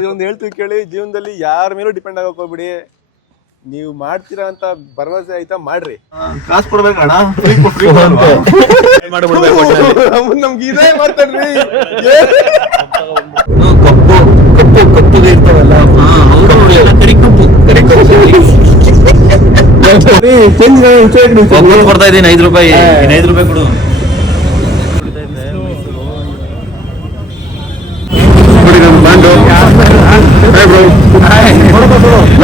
ಇದೊಂದು ಹೇಳ್ತೀವಿ ಕೇಳಿ, ಜೀವನದಲ್ಲಿ ಯಾರ ಮೇಲೂ ಡಿಪೆಂಡ್ ಆಗಕ್ ಹೋಗ್ಬಿಡಿ. ನೀವು ಮಾಡ್ತೀರಾ ಅಂತ ಭರವಸೆ ಆಯ್ತಾ ಮಾಡ್ರಿ. ಕಾಸು ಕೊಡ್ಬೇಕಣ್ಣ, ನಮ್ಗೆ ಇದೇ ಮಾಡ್ತಾರ್ರಿ. ಕಪ್ಪು ಕಪ್ಪು ಕಪ್ಪುಗೆ ಇರ್ತಾವಲ್ಲ, ಬರ್ತಾ ಇದ್ದೀನಿ. 5 ರೂಪಾಯಿ 5 ರೂಪಾಯಿ ಕೊಡು.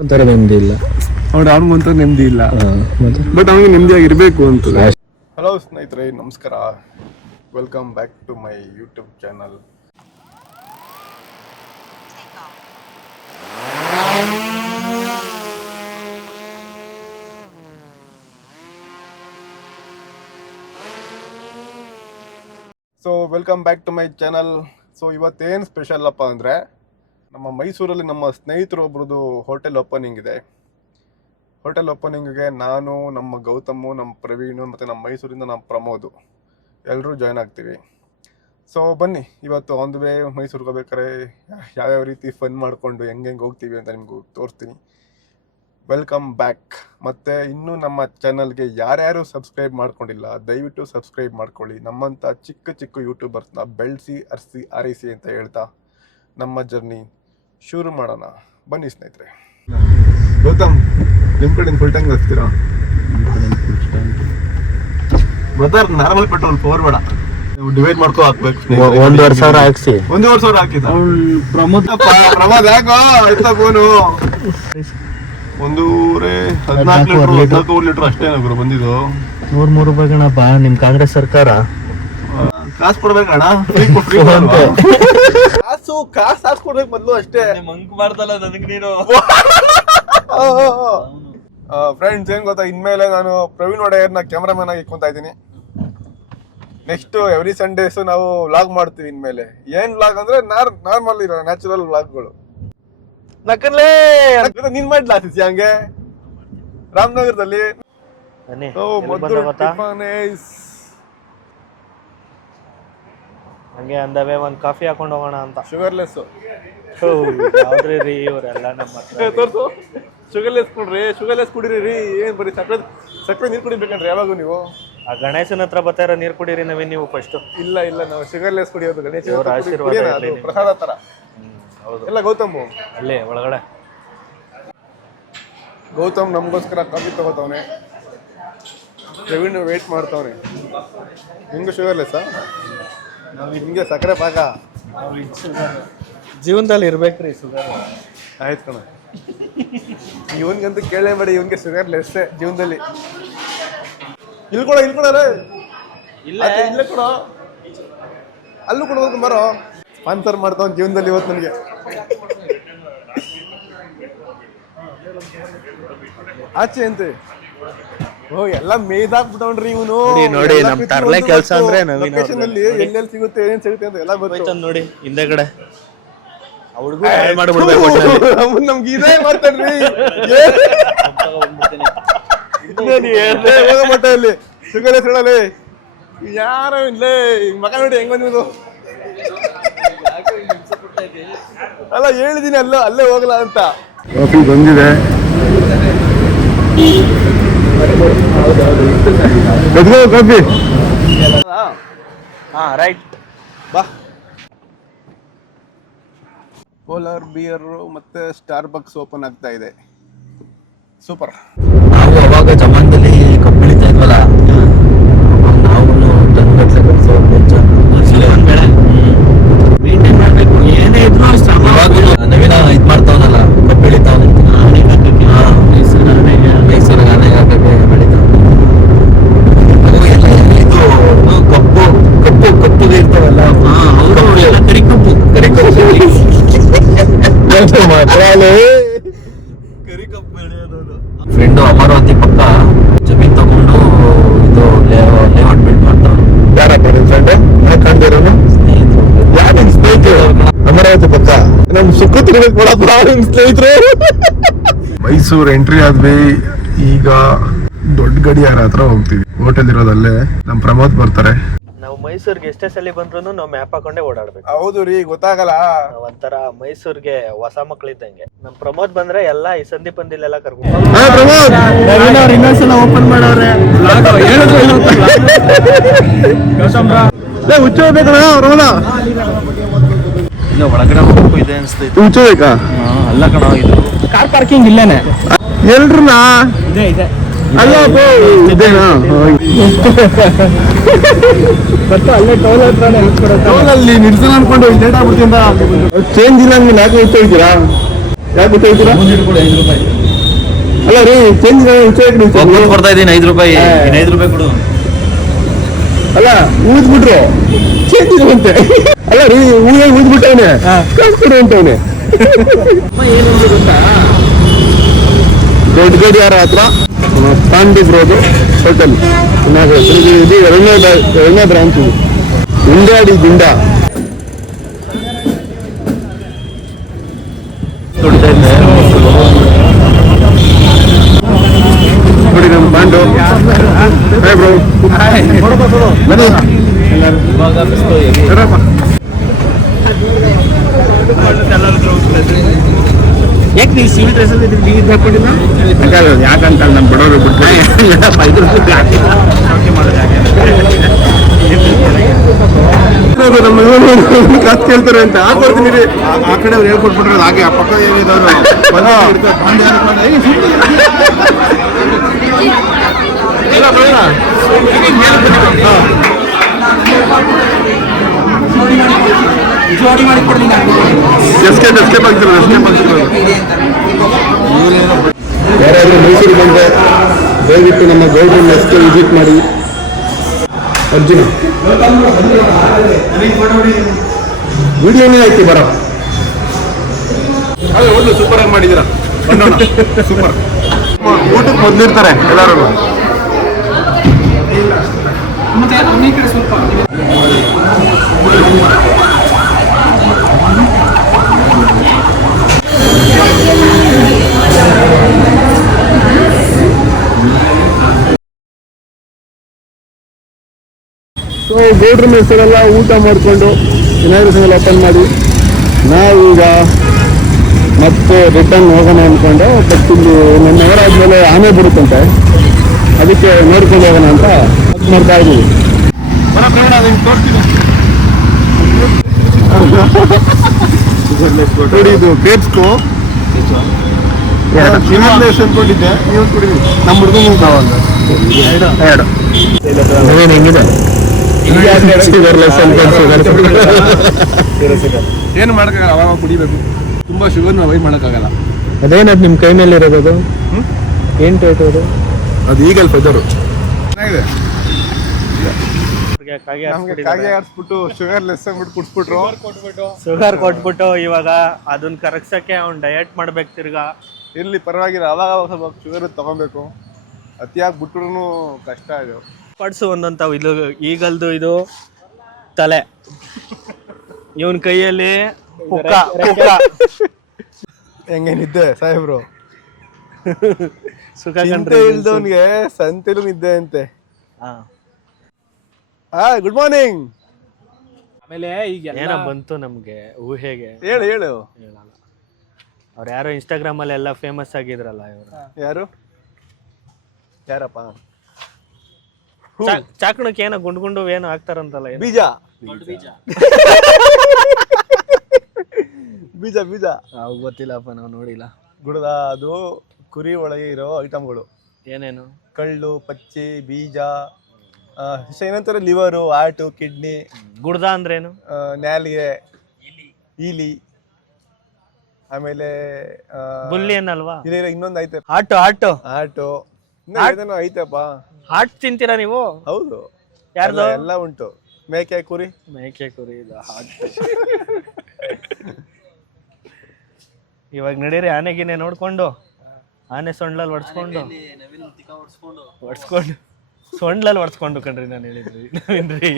ಒಂಥರ ನೆಮ್ಮದಿ ಇಲ್ಲ, ಅವ್ನಿಗಂತ ನೆಮ್ಮದಿ ಇಲ್ಲ, ಬಟ್ ಅವ್ನಿಗೆ ನೆಮ್ಮದಿಯಾಗಿರ್ಬೇಕು ಅಂತ. ಹಲೋ ಸ್ನೇಹಿತರೆ, ನಮಸ್ಕಾರ. Welcome back to my YouTube channel. So welcome back to my channel. So ಇವತ್ತೇನು ಸ್ಪೆಷಲ್ ಅಪ್ಪ ಅಂದರೆ, ನಮ್ಮ ಮೈಸೂರಲ್ಲಿ ನಮ್ಮ ಸ್ನೇಹಿತರು ಒಬ್ರದ್ದು ಹೋಟೆಲ್ ಓಪನಿಂಗ್ ಇದೆ. ಹೋಟೆಲ್ ಓಪನಿಂಗಿಗೆ ನಾನು, ನಮ್ಮ ಗೌತಮು, ನಮ್ಮ ಪ್ರವೀಣು ಮತ್ತು ನಮ್ಮ ಮೈಸೂರಿಂದ ನಮ್ಮ ಪ್ರಮೋದು ಎಲ್ಲರೂ ಜಾಯ್ನ್ ಆಗ್ತೀವಿ. ಸೊ ಬನ್ನಿ, ಇವತ್ತು ಆನ್ ದ ವೇ ಮೈಸೂರಿಗೆ ಹೋಗ್ಬೇಕಾದ್ರೆ ಯಾವ್ಯಾವ ರೀತಿ ಫನ್ ಮಾಡಿಕೊಂಡು ಹೆಂಗೆ ಹೋಗ್ತೀವಿ ಅಂತ ನಿಮಗೂ ತೋರಿಸ್ತೀನಿ. Welcome back. ಮತ್ತು ಇನ್ನೂ ನಮ್ಮ ಚಾನಲ್ಗೆ ಯಾರ್ಯಾರು ಸಬ್ಸ್ಕ್ರೈಬ್ ಮಾಡ್ಕೊಂಡಿಲ್ಲ, ದಯವಿಟ್ಟು ಸಬ್ಸ್ಕ್ರೈಬ್ ಮಾಡ್ಕೊಳ್ಳಿ. ನಮ್ಮಂಥ ಚಿಕ್ಕ ಚಿಕ್ಕ ಯೂಟ್ಯೂಬರ್ಸ್ನ ಬೆಳೆಸಿ ಆರೈಸಿ ಅಂತ ಹೇಳ್ತಾ ನಮ್ಮ ಜರ್ನಿ ಶುರು ಮಾಡೋಣ. ಬನ್ನಿ ಸ್ನೇಹಿತರೆ. ಗೌತಮ್, ನಿಮ್ಮ ಕಡೆ ಫುಲ್ ಟ್ಯಾಂಕ್ ಹಾಕ್ತೀರಾ? ಬ್ರದರ್, ನಾರ್ಮಲ್ ಪೆಟ್ರೋಲ್ ಪವರ್ ಬೇಡ, ಡಿವೈಡ್ ಮಾಡ್ಕೊ ಹಾಕ್ಬೇಕು. 1,500 ಹಾಕ್ಸಿ. 1,500 ಹಾಕಿದ ಪ್ರಮೋದ್ ಯಾಕೋ ಆಯ್ತಾ ಫೋನು. 14 ಲೀಟರ್ ಅಷ್ಟೇ ಗುರು ಬಂದಿದ್ದು. 103 ರೂಪಾಯಿ ಕಣಪ್ಪ, ನಿಮ್ ಕಾಂಗ್ರೆಸ್ ಸರ್ಕಾರ. ಕಾಸು ಕೊಡ್ಬೇಕಣ್ಣ, ಕಾಸು ಹಾಕ್ಸ್ಕೊಡ್ಬೇಕು ಮೊದ್ಲು ಅಷ್ಟೇ. ಮಂಕ್ ಮಾಡ್ದಲ್ಲ ನನಗೆ ನೀನು. ಫ್ರೆಂಡ್ಸ್, ಏನ್ ಗೊತ್ತಾ, ಇನ್ಮೇಲೆ ನಾನು ಪ್ರವೀಣ್ ಒಡೆಯರ್ನ ಕ್ಯಾಮ್ರಾಮನ್ ಆಗಿ ಇಟ್ಕೊಂತಾ ಇದ್ದೀನಿ. ನೆಕ್ಸ್ಟ್ ಎವ್ರಿ ಸಂಡೇಸ್ ನಾವು ವ್ಲಾಗ್ ಮಾಡ್ತೀವಿ. ಇನ್ಮೇಲೆ ಏನ್ ವ್ಲಾಗ್ ಅಂದ್ರೆ ನಾರ್ಮಲ್ ಇರೋ ನ್ಯಾಚುರಲ್ ವ್ಲಾಗ್ಗಳು. ನಕಲ್ಲೇ ನೀನ್ ಮಾಡ್ಲಾ ಹಂಗೆ ರಾಮನಗರದಲ್ಲಿ ಹಂಗೆ ಅಂದವೇ ಒಂದ್ ಕಾಫಿ ಹಾಕೊಂಡು ಹೋಗೋಣ ಅಂತ. ಶುಗರ್ಲೆಸ್ ಯಾವ್ದ್ರಿ ರೀ ಇವರೆಲ್ಲ ನಮ್ಮ ತೋರ್ಸು. ಶುಗರ್ಲೆಸ್ ಕೊಡ್ರಿ, ಶುಗರ್ಲೆಸ್ ಕುಡಿರಿ ರೀ. ಏನ್ ಬರೀ ಸಕ್ಕರೆ ನೀರು ಕುಡಿಬೇಕಂದ್ರೆ ಯಾವಾಗೂ ನೀವು ಆ ಗಣೇಶನ ಹತ್ರ ಬರ್ತಾರ ನೀರ್ ಕುಡೀರಿ ನವೀನ್ ನೀವು ಫಸ್ಟ್. ಇಲ್ಲ ನಾವು ಶುಗರ್ಲೆಸ್ ಕುಡಿಯೋದು ಗಣೇಶ ಆಶೀರ್ವಾದ ಪ್ರಸಾದ ತರ. ಹೌದು ಎಲ್ಲ ಗೌತಮ್ ಅಲ್ಲೇ ಒಳಗಡೆ. ಗೌತಮ್ ನಮಗೋಸ್ಕರ ಕಾಫಿ ತಗೋತಾವನೆ, ಪ್ರವೀಣ್ ವೇಟ್ ಮಾಡ್ತಾವನೆ. ನಿಮ್ಗೆ ಶುಗರ್ಲೆಸ್, ನಿಮ್ಗೆ ಸಕ್ಕರೆ ಪಾಕ. ಜೀವನದಲ್ಲಿ ಇರ್ಬೇಕ್ರಿ ಶುಗರ್. ಆಯ್ತು ಕಣ, ಇವನ್ಗಂತೂ ಕೇಳೇ ಮಾಡಿ, ಇವನ್ಗೆ ಶುಗರ್ಲೆಸ್ ಜೀವನದಲ್ಲಿ. ಇಲ್ಕೊಳ ಇಲ್ಲೇ ಕೊಡ, ಅಲ್ಲೂ ಕೊಡ್ಬೇಕು ಬರೋ. ಸ್ಪಾನ್ಸರ್ ಮಾಡ್ತಾವ ಜೀವನದಲ್ಲಿ ಇವತ್ತು ನನಗೆ. ಆಚೆ ಅಂತೆ ಎಲ್ಲ ಮೇಯ್ದಾಕ್ಬಿಟ್ಟವ್ರಿ ಇವನು. ನೋಡಿ ನಮ್ ತರ್ಲೆ ಕೆಲ್ಸ ಅಂದ್ರೆ ಲೊಕೇಶನ್ ಅಲ್ಲಿ ಎಲ್ಲೆಲ್ಲಿ ಸಿಗುತ್ತೆ, ಏನ್ ಸಿಗುತ್ತೆ ಅಂತ ಎಲ್ಲ ಗೊತ್ತು ನೋಡಿ. ಹಿಂದೆಗಡೆ ಹುಡುಗ ನಮ್ಗೆ ಇದೇ ಮಾಡ್ತಾರ್ರಿ. ಮಟ್ಟ ಇಲ್ಲಿ ಶುಗರ್ ಹೇಳಲಿ ಯಾರು ಇಲ್ಲೇ ಮಗ ನೋಡಿ ಹೆಂಗ್ ಬಂದಿದ್ದು. ಅಲ್ಲ ಹೇಳಿದೀನಿ ಅಲ್ಲೇ ಹೋಗಲ್ಲ ಅಂತ. ಕಾಫಿ ಬಂದಿದೆ. ಕಾಫಿ ರೈಟ್ ಬಾ. ಪೋಲಾರ್ ಬಿಯರ್ ಮತ್ತೆ ಸ್ಟಾರ್ ಬಕ್ಸ್ ಓಪನ್ ಆಗ್ತಾ ಇದೆ. ಸೂಪರ್. ನಾವು ಅವಾಗ ಜಮಾನದಲ್ಲಿ ಕಬ್ಬು ಬೆಳೀತಾ ಇದ್ವಲ್ಲ, ನಾವು ಟನ್ಗಟ್ಲೆ ಕೆಲಸ ಮೇಂಟೈನ್ ಮಾಡಬೇಕು. ಏನೇ ಇದ್ರು ನವೀನ ಇದು ಮಾಡ್ತಾವನಲ್ಲ, ಕಬ್ಬು ಬೆಳೀತಾವನ ಮೈಸೂರಿಗೆ ಆನೆಗೆ ಹಾಕಕ್ಕೆ ಬೆಳೀತಾವ. ಇದು ಕಬ್ಬು ಕಪ್ಪು ಕಪ್ಪುಗೆ ಇರ್ತಾವಲ್ಲ, ಕರಿಕಪ್ಪು ಫ್ರೆಂಡು ಅಮರಾವತಿ ಪಕ್ಕ ಜಮೀನ್ ತಗೊಂಡು ಇದು ಲೇಔಟ್ ಬಿಲ್ಡ್ ಮಾಡ್ತಾವ್ರು. ಯಾರಪ್ಪ ನಿಮ್ ಸ್ನೇಹಿತರು? ಅಮರಾವತಿ ಪಕ್ಕ ನಮ್ ಸುಖ ತಿರ್ಬೇಕು ನಿಮ್ ಸ್ನೇಹಿತರು. ಮೈಸೂರು ಎಂಟ್ರಿ ಆದ್ವಿ. ಈಗ ದೊಡ್ಡ ಗಡಿಯಾರ ಹತ್ರ ಹೋಗ್ತೀವಿ. ಹೋಟೆಲ್ ಇರೋದಲ್ಲೇ. ನಮ್ ಪ್ರಮೋದ್ ಬರ್ತಾರೆ. ನಾವು ಮೈಸೂರ್ಗೆ ಎಷ್ಟೇ ಸಲ ಬಂದ್ರು ನಾವು ಮ್ಯಾಪ್ ಹಾಕೊಂಡೇ ಓಡಾಡ್ಬೇಕು. ಹೌದು ರೀ, ಗೊತ್ತಾಗಲ್ಲ. ಒಂಥರ ಮೈಸೂರ್ಗೆ ಹೊಸ ಮಕ್ಳಿದ್ದಂಗೆ. ನಮ್ ಪ್ರಮೋದ್ ಬಂದ್ರೆ ಎಲ್ಲ ಈ ಸಂಧಿ ಪಂದಿಲೆಲ್ಲ ಕರ್ಕೊಂಡು ಇನ್ನೊಂದ್ಸಲ ಓಪನ್ ಮಾಡವ್ರೆ. ಹುಚ್ಚ ಹೋಗ್ಬೇಕಲ್ಲ ರೋಣ, ಇಲ್ಲ ಒಳಗಡೆ ಹೋಗ್ಬೇಕು ಇದೆ ಅನಿಸ್ತೈತೆ. ಹುಚ್ಚ ಬೇಕಾ? ಅಲ್ಲ ಕಣ, ಇದು ಕಾರ್ ಪಾರ್ಕಿಂಗ್ ಇಲ್ಲೇನೆ. ಎಲ್ರನ್ನ ಇದೆ ಅಲ್ಲ ಇದೇನಾ? ಅಲ್ಲೇ ಟೋಲ್ ಹತ್ರನೇ ಅಲ್ಲಿ ನಿಲ್ಸನ ಅನ್ಕೊಂಡು ಲೇಟ್ ಆಗ್ಬಿಡ್ತಿಂದ. ಚೇಂಜ್ ಇಲ್ಲ ಅಂದ್ರೆ ಯಾಕೆ ಹುಚ್ಚ ಹೋಗ್ತೀರಾ? ಯಾಕೆ ಹುಚ್ಚ ಹೋಗ್ತೀರಾ? 5 ರೂಪಾಯಿ ಅಲ್ಲ ರೀ, ಚೇಂಜ್ ಹುಚ್ಚ ಕೊಡ್ತಾ ಇದ್ದೀನಿ. 5 ರೂಪಾಯಿ 5 ರೂಪಾಯಿ ಕೊಡು. ಅಲ್ಲ ಊದ್ಬಿಟ್ರು ಚೇಂಜ್ ಇರುವಂತೆ. ಅಲ್ಲ ರೀ, ಊದ್ಬಿಟ್ಟವನೆ ಕಾಸು ಕೊಡು ಅಂತವನೆ. ಗೊತ್ತಾ, ದೊಡ್ಡ ಗಡಿಯಾರ ಹತ್ರ ಪಾಂಡಿಗ್ ರೋಡ್ ಹೋಟೆಲ್ ಇದು ಎರಡನೇ ಬ್ರಾಂಚ್. ಉಂಡಾಡಿ ದಿಂಡ ನೋಡಿ ನಮ್ಮ ಪಾಂಡು. ಹೇ ಬ್ರೋ, ಬನ್ನಿ. ಯಾಕೆ ನೀವು ಸಿವಿಲ್ ಡ್ರೆಸ್ ಅಲ್ಲಿ ನೀವು ಹಾಕೊಂಡಿಲ್ಲ? ಯಾಕಂತ ನಮ್ಮ ಬಡವರು ಬಿಟ್ಟು ನಮ್ಮ ಕಾಸು ಕೇಳ್ತಾರೆ ಅಂತ ಹಾಕೊಡ್ತೀನಿ ರೀ. ಆ ಕಡೆ ಅವ್ರು ಹೇಳ್ಕೊಟ್ಬಿಟ್ರೆ ಹಾಗೆ ಆ ಪಕ್ಕ ಏನಿದವರು ಯಾರಾದ್ರೂ ಮೈಸೂರು ಬಂದ್ರೆ ದಯವಿಟ್ಟು ನಮ್ಮ ಗೌಡ್ರನ್ನ ಎಸ್ಕೆ ವಿಸಿಟ್ ಮಾಡಿ. ಅರ್ಜುನ ವಿಡಿಯೋನೇ ಆಯ್ತು ಬರೋ. ಅದೇ ಒಳ್ಳೆ ಸೂಪರ್ ಆಗಿ ಮಾಡಿದ್ದೀರಾ. ಸೂಪರ್. ಊಟಕ್ಕೆ ಮೊದಲಿರ್ತಾರೆ ಎಲ್ಲರೂ. ಸೊ ಗೌಡ್ರ ಹೆಸರೆಲ್ಲ ಊಟ ಮಾಡಿಕೊಂಡು ವಿನಾಯಕ ಸಂಘ ಓಪನ್ ಮಾಡಿ ನಾವೀಗ ಮತ್ತೆ ರಿಟರ್ನ್ ಹೋಗೋಣ ಅಂದ್ಕೊಂಡು, ಬಟ್ ಇಲ್ಲಿ ನನ್ನ ಅವರಾದ್ಮೇಲೆ ಆನೆ ಬರುತ್ತಂತೆ, ಅದಕ್ಕೆ ನೋಡ್ಕೊಂಡು ಹೋಗೋಣ ಅಂತ ಮಾಡ್ತಾ ಇದ್ದೀವಿ. ನೋಡಿ ಇದು ಪೇಪ್ಸ್ಕೋ ಅನ್ಕೊಂಡಿದ್ದೆ, ನೀವು ಕುಡಿದ್ವಿ. ನಮ್ಮ ಹುಡುಗ ಹೆಂಗಿದೆ ಏನು ಮಾಡೋಕ್ಕಾಗಲ್ಲ, ಅವಾಗ ಕುಡಿಬೇಕು. ತುಂಬಾ ಶುಗರ್ ಅವಾಯ್ಡ್ ಮಾಡೋಕ್ಕಾಗಲ್ಲ. ಅದೇನದು ನಿಮ್ಮ ಕೈ ಮೇಲೆ ಇರೋದು? ಏನು ಟೈಟ್ ಅದು? ಅದು ಈಗಲ್ ಫೆದರು ಚೆನ್ನಾಗಿದೆ. ಕಾಗೆ ಆಡಿಸ್ಬಿಟ್ಟು ಶುಗರ್ ಲೆಸ್ ಅಂದ್ಬಿಟ್ಟು ಕುಡ್ಸ್ಬಿಟ್ರು. ಶುಗರ್ ಕೊಟ್ಬಿಟ್ಟು ಇವಾಗ ಅದನ್ನ ಕರಗ್ಸಕ್ಕೆ ಅವ್ನು ಡಯಟ್ ಮಾಡ್ಬೇಕು ತಿರ್ಗಾ. ಇರ್ಲಿ ಪರವಾಗಿಲ್ಲ, ಅವಾಗ ಸ್ವಲ್ಪ ಶುಗರ್ ತಗೊಬೇಕು. ಅತಿಯಾಗಿ ಬಿಟ್ರು ಕಷ್ಟ ಇದು. ಪಡ್ಸು ಒಂದೊಂತಾವು. ಇದು ಈಗಲ್ದು ಇದು ತಲೆ, ಇವನ್ ಕೈಯಲ್ಲಿ ಪುಕ್ಕ. ಹೆಂಗೆ ನಿದ್ದೆ ಸಾಹೇಬ್ರು? ಸುಖ ಇಲ್ದವನ್ಗೆ ಸಂತೆಲೂ ನಿದ್ದೆ ಅಂತೆ. Good morning. ಆಮೇಲೆ ಈಗ ಏನೋ ಬಂತು ನಮ್ಗೆ ಊಹೆಗೆ. ಹೇಳು ಹೇಳು. ಅವ್ರು ಯಾರೋ ಇನ್ಸ್ಟಾಗ್ರಾಮ್ ಅಲ್ಲಿ ಎಲ್ಲ ಫೇಮಸ್ ಆಗಿದ್ರಲ್ಲ ಇವರು. ಯಾರಪ್ಪ? ಚಾಕಣಕ್ಕೆ ಏನೋ ಗುಂಡು ಏನೋ ಹಾಕ್ತಾರಂತಲ್ಲ, ಬೀಜ ಬೀಜ ಬೀಜ ಗೊತ್ತಿಲ್ಲಪ್ಪ, ನಾವು ನೋಡಿಲ್ಲ. ಗುಡದ ಅದು ಕುರಿ ಒಳಗೆ ಇರೋ ಐಟಮ್ಗಳು. ಏನೇನು? ಕಳ್ಳು, ಪಚ್ಚಿ, ಬೀಜ, ಏನಂತಾರೆ ಲಿವರು, ಹಾರ್ಟು, ಕಿಡ್ನಿ. ಗುಡ್ದ ಅಂದ್ರೇನು? ನ್ಯಾಲ್ಗೆ, ಈಲಿ, ಆಮೇಲೆ ಬುಲ್ಲಿ ಏನಲ್ವಾ? ಇಲ್ಲ ಇನ್ನೊಂದು ಐತೆ, ಆಟೋ ಆಟೋ ಆಟೋ ಏನೇನೋ ಐತೆಪ್ಪ. ಹಾಟ್ ತಿಂತೀರಾ ನೀವು? ಹೌದು. ಯಾರ್ದು? ಎಲ್ಲ ಉಂಟು. ಮೇಕೆ, ಕುರಿ. ಮೇಕೆ, ಕುರಿ, ಇದು ಹಾಟ್. ಇವಾಗ ನಡೀರಿ ಆನೆಗಿನೇ ನೋಡ್ಕೊಂಡು, ಆನೆ ಸೊಂಡ್ಲಲ್ಲಿ ಒಡ್ಸ್ಕೊಂಡು ಸೊಂಡ್ಲಲ್ಲಿ ಒಡ್ಸ್ಕೊಂಡು ಕಣ್ರಿ. ನಾನು ಹೇಳಿದ್ರಿ ನವೀನ್ರಿ.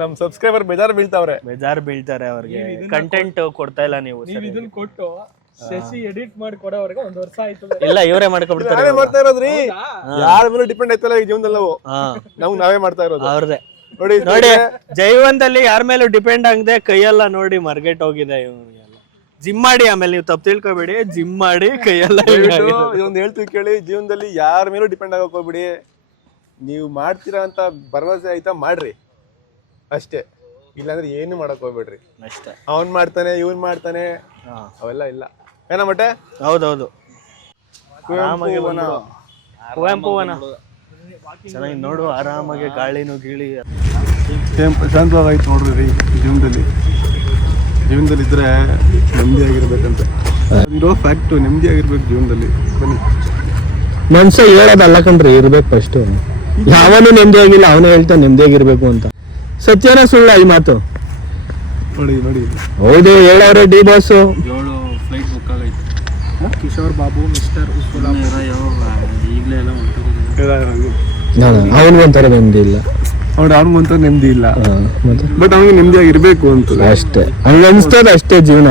ನಮ್ ಸಬ್ಸ್ಕ್ರೈಬರ್ ಬೇಜಾರು ಬೀಳ್ತಾರೆ ಅವ್ರಿಗೆ. ಕಂಟೆಂಟ್ ಕೊಡ್ತಾ ಇಲ್ಲ ನೀವು. ಇದನ್ನ ಕೊಟ್ಟು ಶಶಿ ಎಡಿಟ್ ಮಾಡಿ ಕೊಡೋವರೆಗೆ 1 ವರ್ಷ ಆಯ್ತು. ಇಲ್ಲ ಇವರೇ ಮಾಡ್ಕೊಬಿಡ್ತಾರೆ ನಾವೇ ಮಾಡ್ತಾ ಇರೋದ್ರಿ, ಯಾರ ಮೇಲೂ ಡಿಪೆಂಡ್ ಆಯ್ತಲ್ಲ ಈ ಜೀವನದಲ್ಲಿ ನಾವು ನಾವೇ ಮಾಡ್ತಾ ಇರೋದು. ಅವ್ರದೇ ನೋಡಿ ನೋಡಿ ಜೈವಂತಲ್ಲಿ ಯಾರ ಮೇಲೂ ಡಿಪೆಂಡ್ ಆಗದೆ ಕೈಯೆಲ್ಲ ನೋಡಿ ಮರ್ಗೆಟ್ ಹೋಗಿದೆ ಇವ್ರಿಗೆಲ್ಲ. ಜಿಮ್ ಮಾಡಿ, ಆಮೇಲೆ ನೀವು ತಪ್ಪು ತಿಳ್ಕೊಬೇಡಿ, ಜಿಮ್ ಮಾಡಿ ಕೈಯೆಲ್ಲ ಇದೊಂದು ಹೇಳ್ತೀವಿ ಕೇಳಿ, ಜೀವನದಲ್ಲಿ ಯಾರ ಮೇಲೂ ಡಿಪೆಂಡ್ ಆಗಕ್ ಹೋಗ್ಬಿಡಿ. ನೀವು ಮಾಡ್ತೀರಾ ಅಂತ ಭರವಸೆ ಆಯ್ತಾ ಮಾಡ್ರಿ ಅಷ್ಟೇ, ಇಲ್ಲಾಂದ್ರೆ ಏನು ಮಾಡಕ್ ಹೋಗ್ಬೇಡ್ರಿ. ಅಷ್ಟೇ. ಅವನ್ ಮಾಡ್ತಾನೆ ಇವನ್ ಮಾಡ್ತಾನೆ ಅವೆಲ್ಲ ಇಲ್ಲ. ಏನ ಮಟ್ಟೆ? ಹೌದೌದು. ಕುವೆಂಪು ವನ. ಕುವೆಂಪು ವನ ಚೆನ್ನಾಗಿ ನೋಡು, ಆರಾಮಾಗಿ ಗಾಳಿನೂ ಗೀಳಿ ಪ್ರಶಾಂತವಾಗಾಯ್ತು ನೋಡ್ರಿ. ಜೀವನದಲ್ಲಿ ಇದ್ರೆ ನೆಮ್ಮದಿಯಾಗಿರ್ಬೇಕಂತ ಇರೋ ಫ್ಯಾಕ್ಟು, ನೆಮ್ಮದಿಯಾಗಿರ್ಬೇಕು ಜೀವನದಲ್ಲಿ. ಬನ್ನಿ. ಮನ್ಸ ಹೇಳೋದಲ್ಲ ಕಣ್ರಿ, ಇರ್ಬೇಕು ಫಸ್ಟ್. ಯಾವನು ನೆಮ್ಮದಿಯಾಗಿಲ್ಲ, ಅವನೇ ಹೇಳ್ತಾನೆ ನೆಮ್ಮದಿಯಾಗಿರ್ಬೇಕು ಅಂತ. ಸತ್ಯನ ಸುಳ್ಳ ಈ ಮಾತು? ನೋಡಿ ನೋಡಿ, ಹೌದು ಹೇಳವ್ರೆ ಡಿ ಬಾಸು. 7 ಫ್ಲೈಟ್ ಬುಕ್ ಆಗೈತೆ. ಕಿಶೋರ್ ಬಾಬು, ಮಿಸ್ಟರ್ ಈಗಲೇ ಎಲ್ಲ ಅವನಿಗೊಂಥರ ನೆಮ್ಮದಿ ಇಲ್ಲ, ಅವ್ನಿಗಂತ ನೆಮ್ಮದಿ ಇಲ್ಲ, ಮತ್ತೆ ಬಟ್ ಅವ್ನಿಗೆ ನೆಮ್ಮದಿಯಾಗಿರ್ಬೇಕು ಅಂತ ಅಷ್ಟೇ. ಹಂಗ ಅನ್ಸ್ತದ ಅಷ್ಟೇ ಜೀವನ.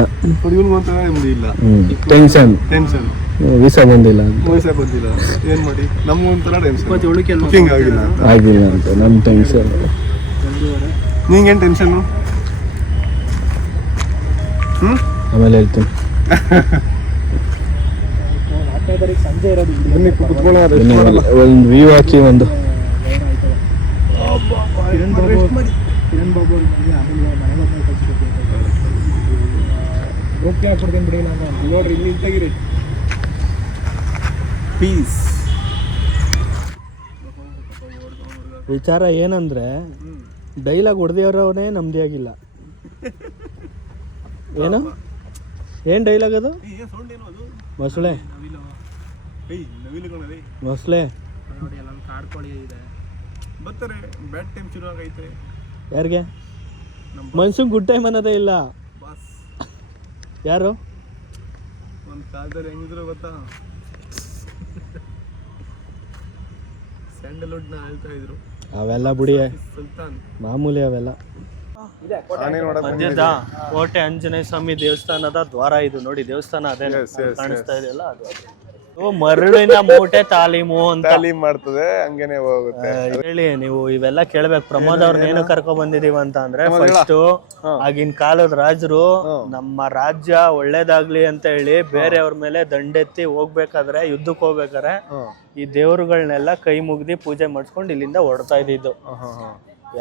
ಇವನ್ಗೊಂಥರ ನೆಮ್ಮದಿ ಇಲ್ಲ, ಟೆನ್ಷನ್. ವೀಸಾ ಬಂದಿಲ್ಲ, ವಯಸ್ಸಾಗ ಬಂದಿಲ್ಲ, ಏನ್ ಮಾಡಿ ನಮ್ಗೊಂಥರ ಟೆನ್ಷನ್. ಬುಕಿಂಗ್ ಆಗಿಲ್ಲ ಅಂತ ನಮ್ ಟೆನ್ಷನ್. ನಿಂಗೇನ್ ಟೆನ್ಷನ್? ಆಮೇಲೆ ಹೇಳ್ತೀನಿ. ಸಂಜೆ ಇರೋದು ಒಂದು ವ್ಯೂ ಹಾಕಿ ಒಂದು. ಕಿರಣ್ ಬಾಬು ಅವ್ರಿಗೆ ಆಮೇಲೆ ಮನೆಗೆ ಓಕೆ ಹಾಕ್ಬಿಡ್ತೀನಿ ಬಿಡಿ. ನಾನು ನೋಡ್ರಿ ಇಲ್ಲಿ ತೆಗಿರಿ. ಪೀಸ್. ವಿಚಾರ ಏನಂದ್ರೆ ಡೈಲಾಗ್ ಹೊಡೆದಿರೋನೇ ನಮ್ದಿಯಾಗಿಲ್ಲ. ಏನು ಏನ್ ಡೈಲಾಗ್ ಅದು? ಮೊಸಳೆ ಮೊಸಳೆ ನೋಡಿ ಎಲ್ಲ ಕಾಡ್ಕೊಳ್ಳಿ ಇದೆ. ಬರ್ತಾರೆ, ಬ್ಯಾಡ್ ಟೈಮ್ ಶುರು ಆಗೈತೆ. ಯಾರಿಗೆ? ಮನ್ಸೂನ್ ಗುಡ್ ಟೈಮ್ ಅನ್ನೋದೇ ಇಲ್ಲ. ಬಾಸ್ ಯಾರು? ಒಂದು ಕಾಲದಲ್ಲಿ ಹೆಂಗಿದ್ರು ಗೊತ್ತಾ, ಸ್ಯಾಂಡಲ್ವುಡ್ನ ಆಳ್ತಾ ಇದ್ರು. ಅವೆಲ್ಲ ಬಿಡಿ, ಸುಲ್ತಾನ್ ಮಾಮೂಲಿ ಅವೆಲ್ಲ. ಆನೆ ನೋಡಕ್ ಮಧ್ಯದ ಕೋಟೆ ಆಂಜನೇಯ ಸ್ವಾಮಿ ದೇವಸ್ಥಾನದ ದ್ವಾರ ಇದು ನೋಡಿ. ದೇವಸ್ಥಾನ ಅದೇ ಕಾಣಿಸ್ತಾ ಇದೆಯಲ್ಲ, ಅದು ಮರಳಿನ ಮೂಟೆ ತಾಲೀಮು ಅಂತ ತಾಲೀಮ್ ಮಾಡ್ತದೆ, ಹಂಗೇನೆ ಹೋಗುತ್ತೆ. ಹೇಳಿ ನೀವು ಇವೆಲ್ಲ ಕೇಳ್ಬೇಕು. ಪ್ರಮೋದ್ ಅವ್ರನ್ನ ಏನು ಕರ್ಕೊಂಡ್ ಬಂದಿದೀವ ಅಂತ ಅಂದ್ರೆ, ಫಸ್ಟ್ ಆಗಿನ ಕಾಲದ ರಾಜರು ನಮ್ಮ ರಾಜ್ಯ ಒಳ್ಳೇದಾಗ್ಲಿ ಅಂತ ಹೇಳಿ ಬೇರೆಯವ್ರ ಮೇಲೆ ದಂಡೆತ್ತಿ ಹೋಗ್ಬೇಕಾದ್ರೆ, ಯುದ್ಧಕ್ಕೆ ಹೋಗ್ಬೇಕಾದ್ರೆ ಈ ದೇವ್ರುಗಳನ್ನೆಲ್ಲ ಕೈ ಮುಗ್ದಿ ಪೂಜೆ ಮಾಡಿಸ್ಕೊಂಡು ಇಲ್ಲಿಂದ ಹೊರಡ್ತಾ ಇದ್ದಿದ್ದು.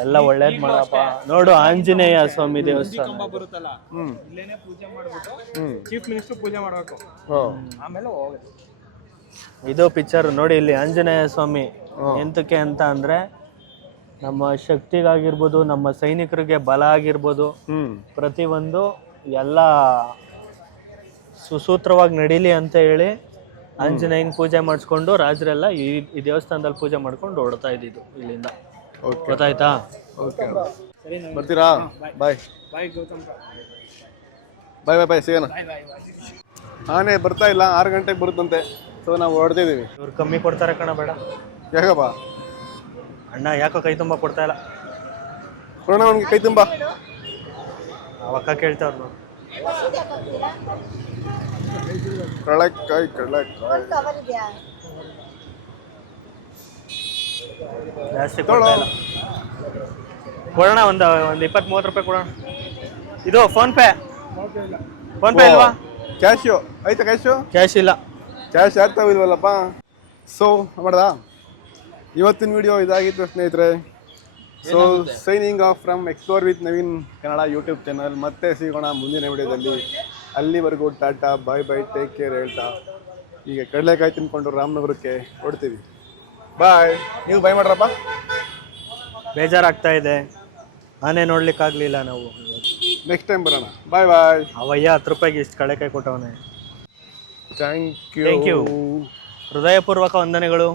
ಎಲ್ಲ ಒಳ್ಳೇದ್ ಮಾಡಪ್ಪ. ನೋಡು ಆಂಜನೇಯ ಸ್ವಾಮಿ ದೇವಸ್ಥಾನ ಬರುತ್ತಲ್ಲ, ಇಲ್ಲೇನೆ ಪೂಜೆ ಮಾಡ್ಬಿಟ್ಟು ಚೀಫ್ ಮಿನಿಸ್ಟರ್ ಪೂಜೆ ಮಾಡ್ಬೇಕು, ಆಮೇಲೆ ಹೋಗುತ್ತೆ. ಇದು ಪಿಕ್ಚರ್ ನೋಡಿ. ಇಲ್ಲಿ ಆಂಜನೇಯ ಸ್ವಾಮಿ ಎಂತಕ್ಕೆ ಅಂತ ಅಂದ್ರೆ, ನಮ್ಮ ಶಕ್ತಿಗಾಗಿರ್ಬೋದು, ನಮ್ಮ ಸೈನಿಕರಿಗೆ ಬಲ ಆಗಿರ್ಬೋದು, ಪ್ರತಿಯೊಂದು ಎಲ್ಲ ಸುಸೂತ್ರವಾಗಿ ನಡೀಲಿ ಅಂತ ಹೇಳಿ ಆಂಜನೇಯನ್ ಪೂಜೆ ಮಾಡಿಸ್ಕೊಂಡು ರಾಜರೆಲ್ಲ ಈ ದೇವಸ್ಥಾನದಲ್ಲಿ ಪೂಜೆ ಮಾಡ್ಕೊಂಡು ಹೊಡ್ತಾ ಇದ್ದಿದ್ದು ಇಲ್ಲಿಂದ. ಗೊತ್ತಾಯ್ತಾ? ಓಕೆ, ಬರ್ತೀರಾ? ಬಾಯ್ ಬಾಯ್ ಗೌತಮ್. ಬಾಯ್ ಬಾಯ್ ಬಾಯ್, ಸಿಗೋಣ. ಆನೆ ಬರ್ತಾ ಇಲ್ಲ, 6 ಗಂಟೆಗೆ ಬರುತ್ತಂತೆ. ಸೊ ನಾವು ಹೊರಡ್ತಿದ್ದೀವಿ. ಇವ್ರು ಕಮ್ಮಿ ಕೊಡ್ತಾರೆ ಕಣ, ಬೇಡ. ಯಾಕಪ್ಪ? ಅಣ್ಣ ಯಾಕೋ ಕೈ ತುಂಬ ಕೊಡ್ತಾ ಇಲ್ಲ. ಕೊಡೋಣ ಅವ್ನಿಗೆ ಕೈ ತುಂಬ. ಅವಕ್ಕ ಕೇಳ್ತಾವ್ರು ನೋಡಿ. ಕಡಲೆಕಾಯಿ ಜಾಸ್ತಿ ಕೊಡ್ತಾ ಇಲ್ಲ. ಕೊಡೋಣ, ಒಂದು 20-30 ರೂಪಾಯಿ ಕೊಡೋಣ. ಇದು ಫೋನ್ ಪೇ ಇಲ್ವಾ? ಕ್ಯಾಶು ಆಯ್ತಾ? ಕ್ಯಾಶ್ ಇಲ್ಲ. ಕ್ಯಾಶ್ ಆಗ್ತಾವಿಲ್ವಲ್ಲಪ್ಪ. ಸೊ ಮಾಡ್ದಾ, ಇವತ್ತಿನ ವಿಡಿಯೋ ಇದಾಗಿತ್ತು ಸ್ನೇಹಿತರೆ. So signing off from explore with Naveen Kannada YouTube channel. ಮತ್ತೆ ಸಿಗೋಣ ಮುಂದಿನ ವಿಡಿಯೋದಲ್ಲಿ. ಅಲ್ಲಿವರೆಗೂ ಟಾಟಾ, ಬಾಯ್ ಬಾಯ್, ಟೇಕ್ ಕೇರ್ ಹೇಳ್ತಾ ಈಗ ಕಡಲೆಕಾಯಿ ತಿನ್ಕೊಂಡು ರಾಮನಗರಕ್ಕೆ ಹೊಡ್ತೀವಿ. ಬಾಯ್. ನೀವು ಬಾಯ್ ಮಾಡ್ರಪ್ಪ. ಬೇಜಾರಾಗ್ತಾ ಇದೆ, ಆನೆ ನೋಡ್ಲಿಕ್ಕಾಗ್ಲಿಲ್ಲ ನಾವು. ನೆಕ್ಸ್ಟ್ ಟೈಮ್ ಬರೋಣ. ಬಾಯ್ ಬಾಯ್. ಅವಯ್ಯ 10 ರೂಪಾಯಿಗೆ ಇಷ್ಟು ಕಡಲೆಕಾಯಿ ಕೊಟ್ಟವನೆ. Thank you. ಹೃದಯಪೂರ್ವಕ ವಂದನೆಗಳು.